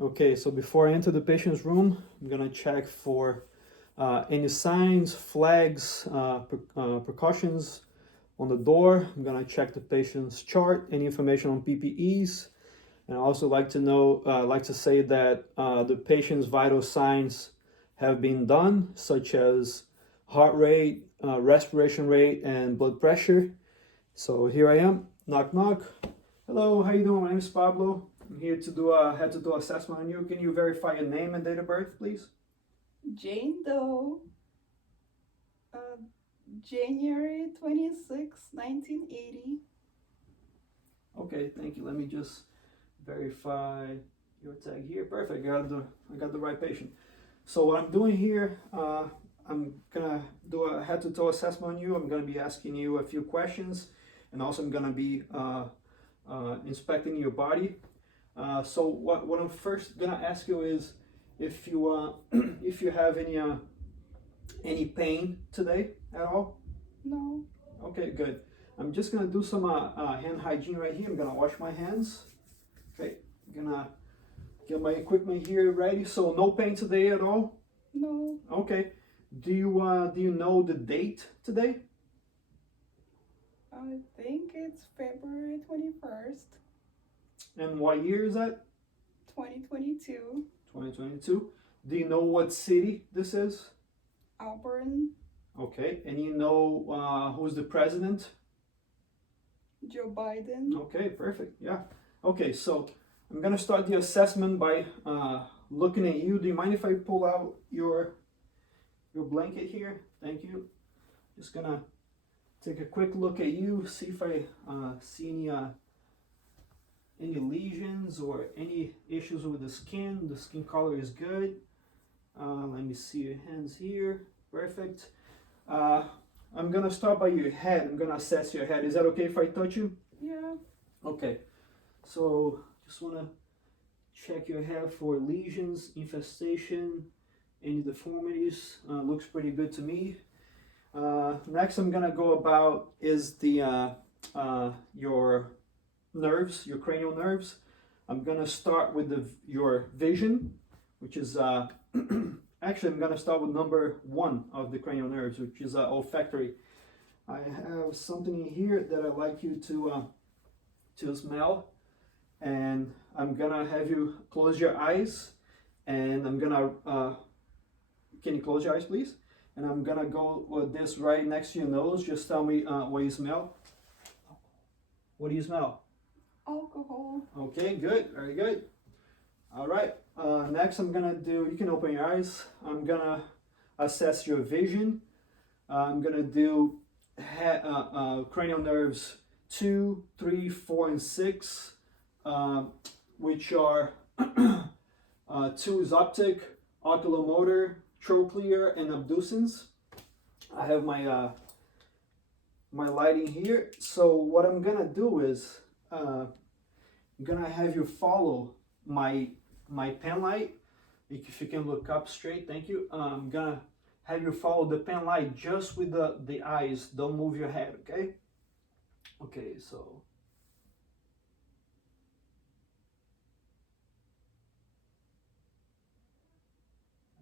Okay, so before I enter the patient's room, I'm gonna check for any signs, flags, precautions on the door. I'm gonna check the patient's chart, any information on PPEs, and I also like to know, like to say that the patient's vital signs have been done, such as heart rate, respiration rate, and blood pressure. So here I am, knock knock. Hello, how you doing? My name is Pablo. I'm here to do a head to toe assessment on you. Can you verify your name and date of birth, please? Jane Doe, uh, January 26, 1980. Okay, thank you. Let me just verify your tag here. Perfect. I got the right patient. So what I'm doing here, I'm gonna do a head to toe assessment on you. I'm gonna be asking you a few questions, and also I'm gonna be inspecting your body. So what I'm first gonna ask you is if you if you have any pain today at all. No. Okay, good. I'm just gonna do some hand hygiene right here. I'm gonna wash my hands. Okay, I'm gonna get my equipment here ready. So no pain today at all. No. Okay. Do you know the date today? I think it's February 21st, And what year is that? 2022. 2022. Do you know what city this is? Auburn. Okay. And you know who's the president? Joe Biden. Okay, perfect. Yeah. Okay, so I'm gonna start the assessment by looking at you. Do you mind if I pull out your blanket here? Thank you. Just gonna take a quick look at you, see if I see any lesions or any issues with the skin. The skin color is good. Let me see your hands here. Perfect. I'm gonna start by your head. I'm gonna assess your head. Is that okay if I touch you? Yeah. Okay. So just wanna check your head for lesions, infestation, any deformities. Looks pretty good to me. Next, I'm gonna go about is the your nerves, your cranial nerves. I'm gonna start with your vision, which is actually I'm gonna start with number 1 of the cranial nerves, which is olfactory. I have something in here that I'd like you to smell, and I'm gonna have you close your eyes, and I'm gonna can you close your eyes, please? And I'm gonna go with this right next to your nose. Just tell me what you smell. What do you smell? Alcohol. Okay, good, very good. All right. Next, I'm gonna do. You can open your eyes. I'm gonna assess your vision. I'm gonna do cranial nerves 2, 3, 4, and 6, which are 2 is optic, oculomotor, trochlear, and abducens. I have my lighting here. So what I'm gonna do is I'm gonna have you follow my pen light. If you can look up straight, thank you. I'm gonna have you follow the pen light just with the eyes. Don't move your head, okay? Okay, so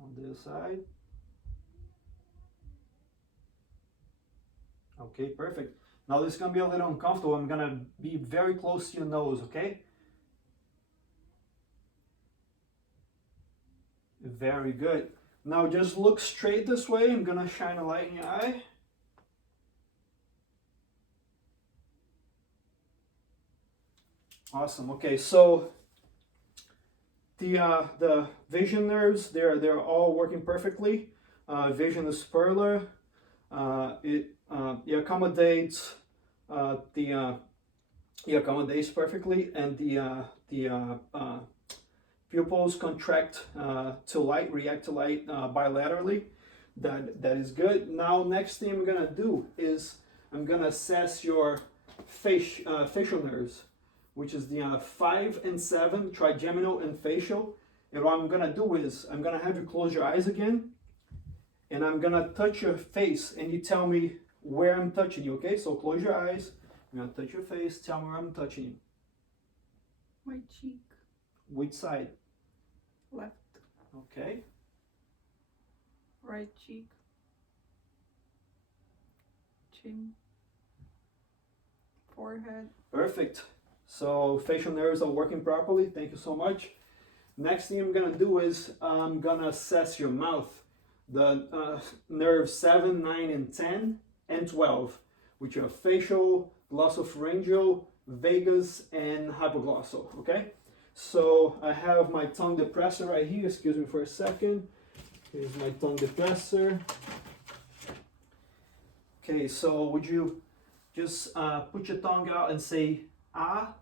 on this side. Okay, perfect. Now this is gonna be a little uncomfortable. I'm gonna be very close to your nose, okay? Very good. Now just look straight this way. I'm gonna shine a light in your eye. Awesome. Okay, so the vision nerves, they're all working perfectly. Vision is superlar. It accommodates it accommodates perfectly, and the pupils contract to light, react to light bilaterally. That is good. Now, next thing I'm gonna do is I'm gonna assess your facial nerves, which is the 5 and 7, trigeminal and facial. And what I'm gonna do is I'm gonna have you close your eyes again, and I'm gonna touch your face, and you tell me where I'm touching you. Okay? So close your eyes. I'm gonna touch your face. Tell me where I'm touching you. My cheek. Which side? Left. Okay. Right cheek. Chin. Forehead. Perfect. So facial nerves are working properly. Thank you so much. Next thing I'm gonna do is I'm gonna assess your mouth. The nerves 7, 9, and 10, and 12, which are facial, glossopharyngeal, vagus, and hypoglossal. Okay. So I have my tongue depressor right here. Excuse me for a second. Here's my tongue depressor. Okay. So would you just put your tongue out and say ah?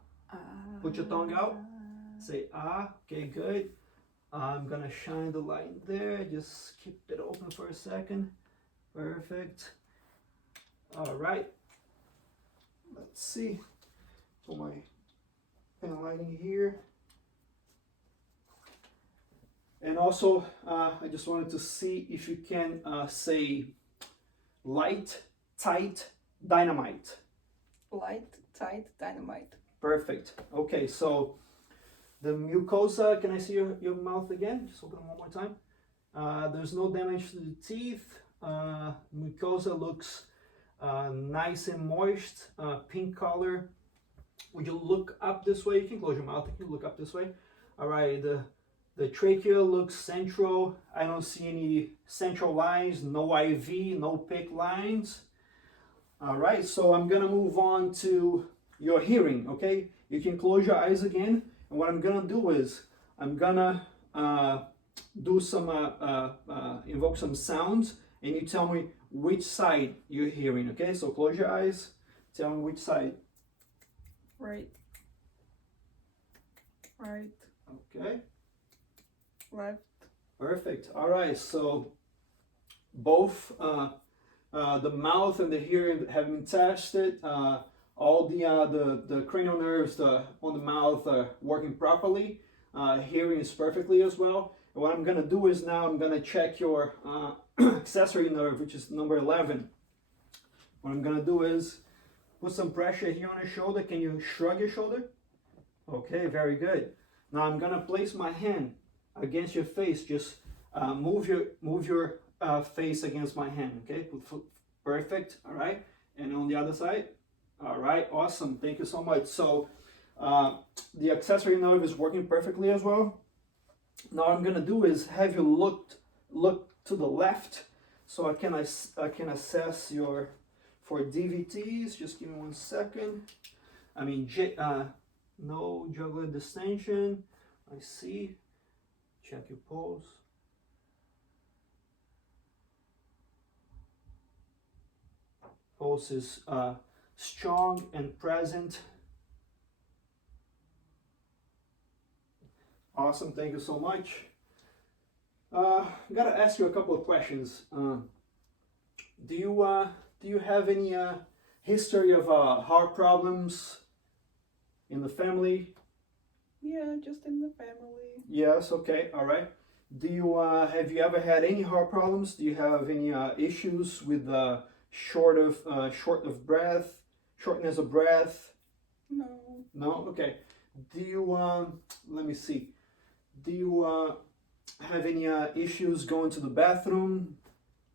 Put your tongue out. Say ah. Okay, good. I'm gonna shine the light there. Just keep it open for a second. Perfect. All right. Let's see. Put my pen lighting here. And also, I just wanted to see if you can say light, tight, dynamite. Light, tight, dynamite. Perfect. Okay, so the mucosa, can I see your mouth again? Just open it one more time. There's no damage to the teeth. Mucosa looks nice and moist, pink color. Would you look up this way? You can close your mouth. You can look up this way. All right, the trachea looks central. I don't see any central lines, no IV, no PIC lines. All right, so I'm gonna move on to your hearing, okay? You can close your eyes again. And what I'm gonna do is I'm gonna do some invoke some sounds, and you tell me which side you're hearing. Okay, so close your eyes. Tell me which side. Right. Right. Okay. Left. Perfect. All right. So both the mouth and the hearing have been tested. All the cranial nerves on the mouth are working properly. Hearing is perfectly as well. And what I'm gonna do is now I'm gonna check your accessory nerve, which is number 11. What I'm gonna do is put some pressure here on your shoulder. Can you shrug your shoulder? Okay, very good. Now I'm gonna place my hand against your face. Just move your face against my hand. Okay, perfect. All right, and on the other side. All right, awesome. Thank you so much. So the accessory nerve is working perfectly as well. Now what I'm gonna do is have you look to the left, so I can assess your for DVTs. Just give me 1 second. I mean, no jugular distension. I see. Check your pulse. Pulse is strong and present. Awesome, thank you so much. Gotta ask you a couple of questions. Do you have any history of heart problems in the family? Yeah, just in the family. Yes. Okay. All right. Do you have you ever had any heart problems? Do you have any issues with short of breath, shortness of breath? No. No. Okay. Do you let me see. Do you have any issues going to the bathroom?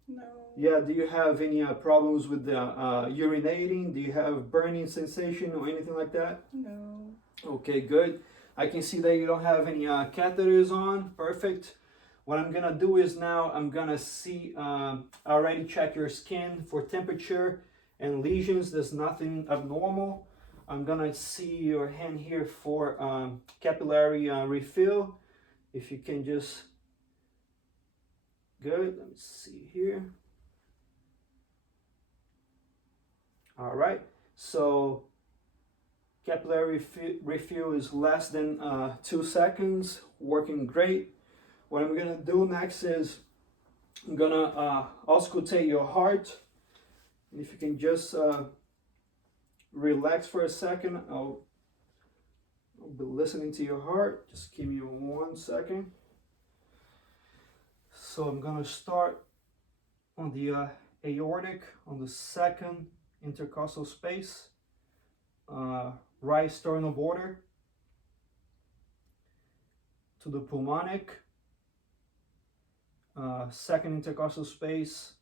No. Yeah. Do you have any problems with urinating? Do you have burning sensation or anything like that? No. Okay, good. I can see that you don't have any catheters on. Perfect. What I'm gonna do is now I'm gonna see, I already check your skin for temperature and lesions. There's nothing abnormal. I'm gonna see your hand here for capillary refill. If you can just, good, let me see here. All right, so capillary refill is less than 2 seconds, working great. What I'm gonna do next is I'm gonna auscultate your heart. And if you can just relax for a second, I'll be listening to your heart. Just give me 1 second. So I'm gonna start on the aortic, on the second intercostal space. Right sternal border, to the pulmonic, second intercostal space,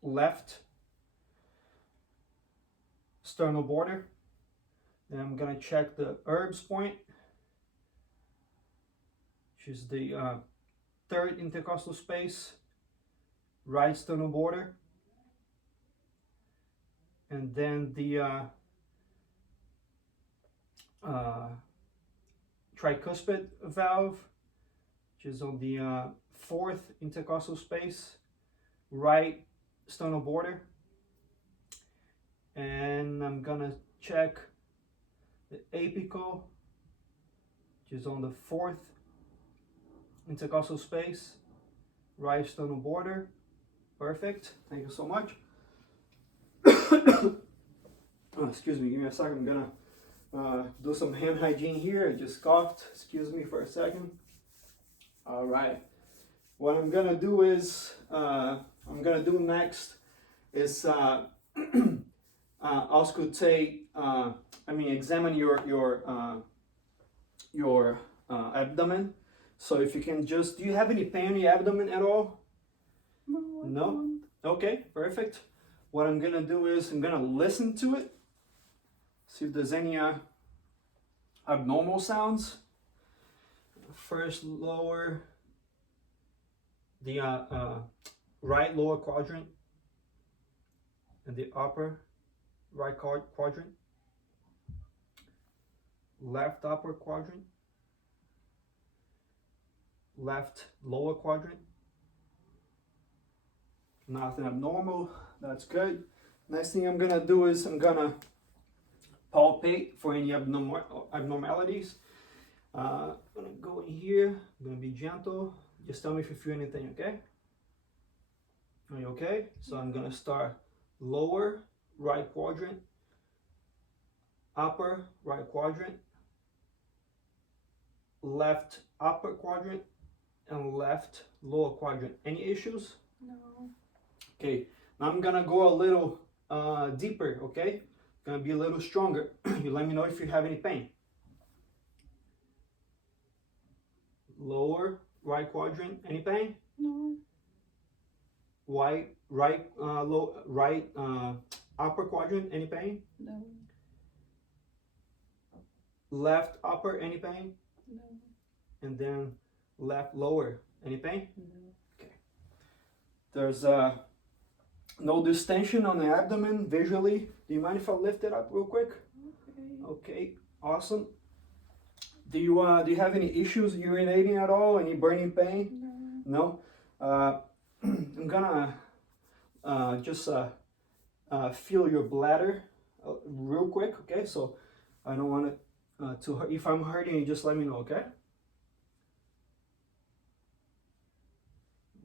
left sternal border. Then I'm gonna check the Erb's point, which is the third intercostal space, right sternal border, and then the tricuspid valve, which is on the fourth intercostal space, right sternal border. And I'm gonna check the apical, which is on the fourth intercostal space, right sternal border. Perfect. Thank you so much. Oh, excuse me, give me a second. I'm gonna do some hand hygiene here. I just coughed. Excuse me for a second. All right. What I'm gonna do is next is auscultate. Examine your abdomen. So if you can just, do you have any pain in your abdomen at all? No. I No? don't. Okay, perfect. What I'm gonna do is I'm gonna listen to it, see if there's any abnormal sounds. First, lower the right lower quadrant and the upper right quadrant, left upper quadrant, left lower quadrant. Nothing abnormal. That's good. Next thing I'm gonna do is I'm gonna palpate for any abnormalities. I'm gonna go in here. I'm gonna be gentle. Just tell me if you feel anything, okay? Are you okay? So I'm gonna start lower right quadrant, upper right quadrant, left upper quadrant, and left lower quadrant. Any issues? No. Okay, now I'm gonna go a little deeper, okay? Gonna be a little stronger. You let me know if you have any pain. Lower right quadrant, any pain? No. Right upper quadrant, any pain? No. Left upper, any pain? No. And then left lower, any pain? No. There's no distension on the abdomen visually. Do you mind if I lift it up real quick? Okay. Okay, awesome. Do you have any issues urinating at all? Any burning pain? No. No. I'm gonna just feel your bladder real quick. Okay, so I don't want to. If I'm hurting, you just let me know. Okay.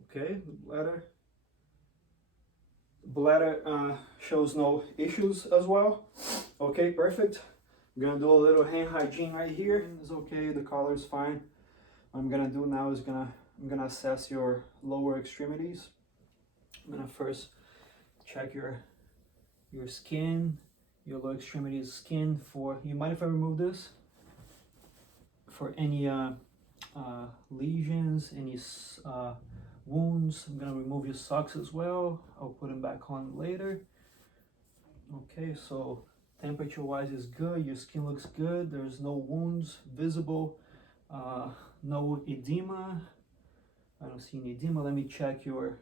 Okay, bladder shows no issues as well. Okay, perfect. I'm gonna do a little hand hygiene right here. It's okay, the color is fine. What I'm gonna do now is I'm gonna assess your lower extremities. I'm gonna first check your skin, your lower extremities skin for, you mind if I remove this? For any lesions, any wounds. I'm gonna remove your socks as well. I'll put them back on later. Okay, so temperature wise is good. Your skin looks good. There's no wounds visible. No edema. I don't see any edema. Let me check your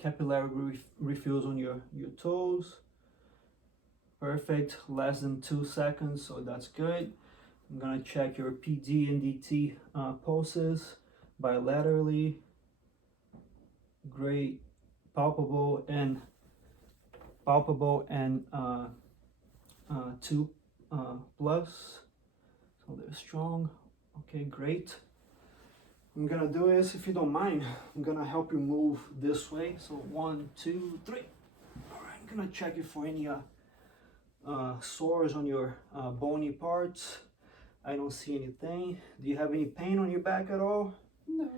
capillary refills on your toes. Perfect. Less than 2 seconds, so that's good. I'm gonna check your PD and DT pulses bilaterally. Great. Palpable and 2 plus, so they're strong. Okay, great. I'm gonna do is, if you don't mind, I'm gonna help you move this way. So 1, 2, 3. All right, I'm gonna check you for any sores on your bony parts. I don't see anything. Do you have any pain on your back at all? No.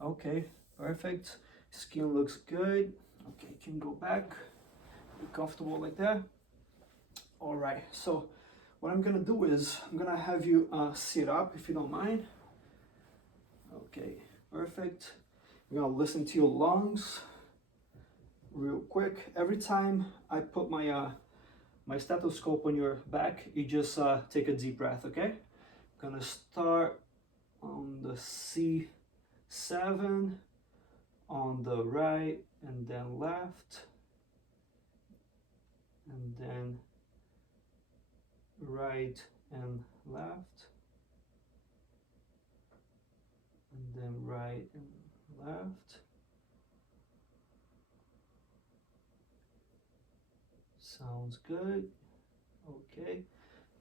Okay, perfect. Skin looks good. Okay, you can go back. Be comfortable like that. All right, so what I'm gonna do is I'm gonna have you sit up if you don't mind. Okay, perfect. I'm gonna listen to your lungs real quick. Every time I put my my stethoscope on your back, you just take a deep breath, okay? I'm gonna start on the C7, on the right and then left, and then right and left, and then right and left. Sounds good. Okay,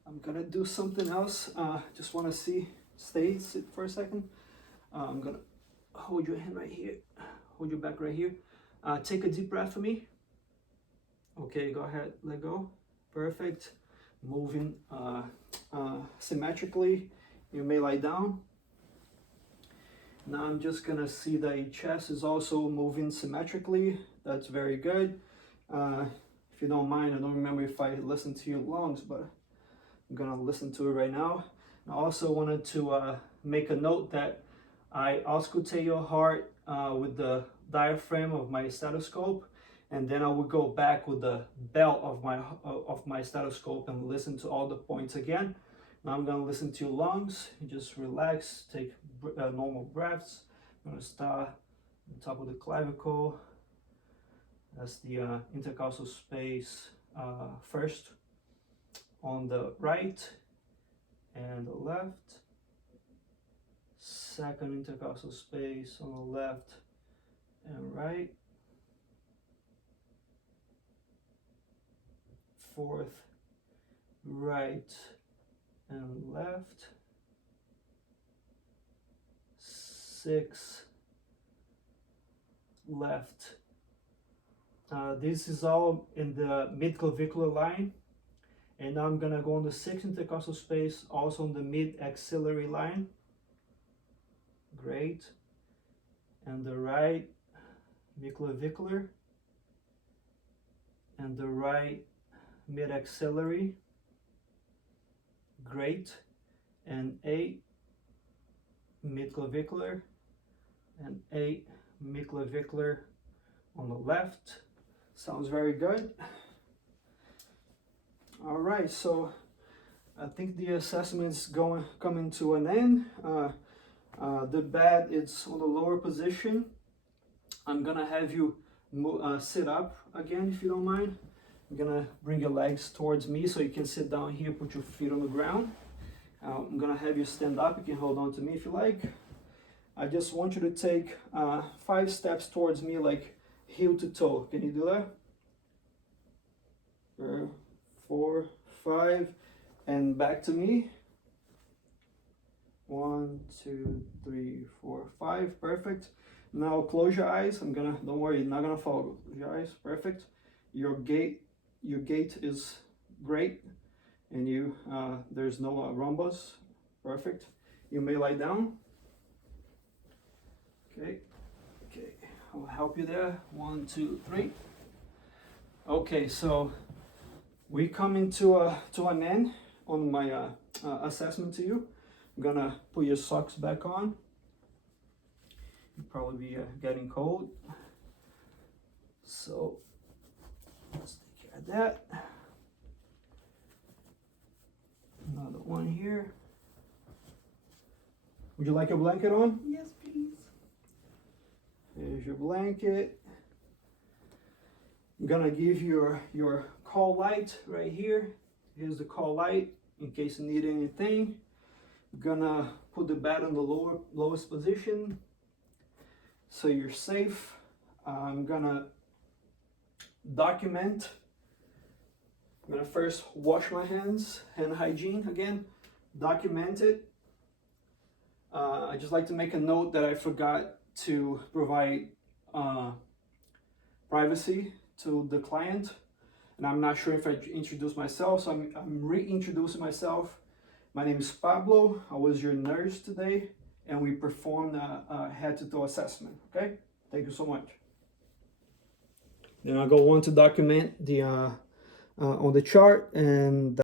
I'm gonna do something else. Just want to sit for a second. I'm gonna hold your hand right here, hold your back right here. Take a deep breath for me. Okay, go ahead, let go. Perfect. Moving symmetrically. You may lie down. Now I'm just gonna see that your chest is also moving symmetrically. That's very good. If you don't mind, I don't remember if I listened to your lungs, but I'm gonna listen to it right now. I also wanted to make a note that I auscultate your heart with the diaphragm of my stethoscope, and then I would go back with the belt of my stethoscope and listen to all the points again. Now I'm gonna listen to your lungs. You just relax, take normal breaths. I'm gonna start on top of the clavicle. That's the intercostal space first on the right and the left. Second intercostal space on the left and right. Fourth, right and left. Six, left. This is all in the mid-clavicular line, and now I'm gonna go on the sixth intercostal space, also on the mid-axillary line. Great. And the right mid-clavicular, and the right mid-axillary. Great. And 8 mid-clavicular, and 8 mid-clavicular on the left. Sounds very good. All right, so I think the assessment's coming to an end. The bed is on the lower position. I'm gonna have you sit up again, if you don't mind. I'm gonna bring your legs towards me so you can sit down here, put your feet on the ground. I'm gonna have you stand up. You can hold on to me if you like. I just want you to take 5 steps towards me, like heel to toe. Can you do that? 4, 5, and back to me. 1, 2, 3, 4, 5. Perfect. Now close your eyes. Don't worry, you're not gonna fall. Close your eyes. Perfect. Your gait is great, and there's no rhombus. Perfect. You may lie down. Okay. I'll help you there. 1, 2, 3. Okay, so we coming to an end on my assessment to you. I'm gonna put your socks back on. You'll probably be getting cold, so let's take care of that. Another one here. Would you like your blanket on? Yes, please. Here's your blanket. I'm gonna give you your call light right here. Here's the call light in case you need anything. I'm gonna put the bed on the lowest position so you're safe. I'm gonna document. I'm gonna first wash my hands, hand hygiene again, document it. I just like to make a note that I forgot to provide privacy to the client, and I'm not sure if I introduced myself, so I'm reintroducing myself. My name is Pablo. I was your nurse today, and we performed a head-to-toe assessment. Okay, thank you so much. Then I'll go on to document the on the chart, and